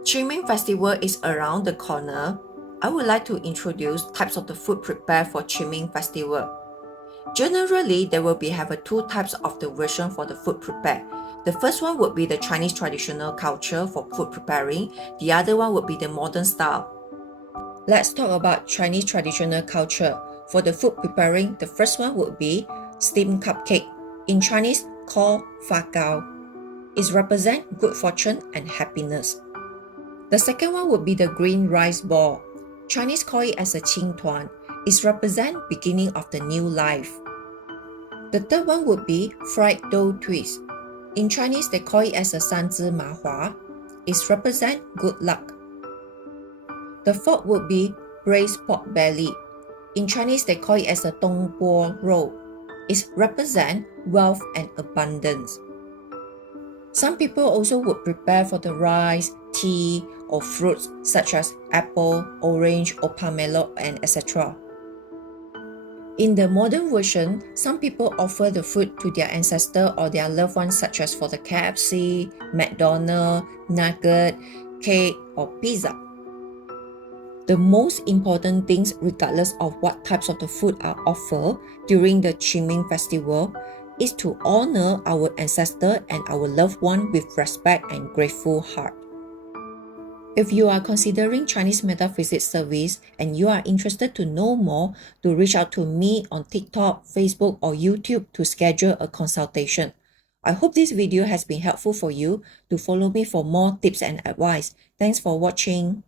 Qing Ming Festival is around the corner. I would like to introduce types of the food prepared for Qing Ming Festival. Generally, there will be two types of the version for the food prepared. The first one would be the Chinese traditional culture for food preparing. The other one would be the modern style. Let's talk about Chinese traditional culture. For the food preparing, the first one would be steamed cupcake. In Chinese, called fa gao. It represents good fortune and happiness. The second one would be the green rice ball. Chinese call it as a qing tuan. It represents beginning of the new life. The third one would be fried dough twist. In Chinese, they call it as a sanzi ma hua. It represents good luck. The fourth would be braised pork belly. In Chinese, they call it as a dong bo roll. It represents wealth and abundance. Some people also would prepare for the rice, tea, or fruits such as apple, orange, or pomelo, and etc. In the modern version, some people offer the food to their ancestor or their loved ones such as for the KFC, McDonald's, nugget, cake, or pizza. The most important things, regardless of what types of the food are offered during the Qing Ming Festival, is to honor our ancestor and our loved one with respect and grateful heart. If you are considering Chinese metaphysics service and you are interested to know more, to reach out to me on TikTok, Facebook, or YouTube to schedule a consultation. I hope this video has been helpful for you. To follow me for more tips and advice. Thanks for watching.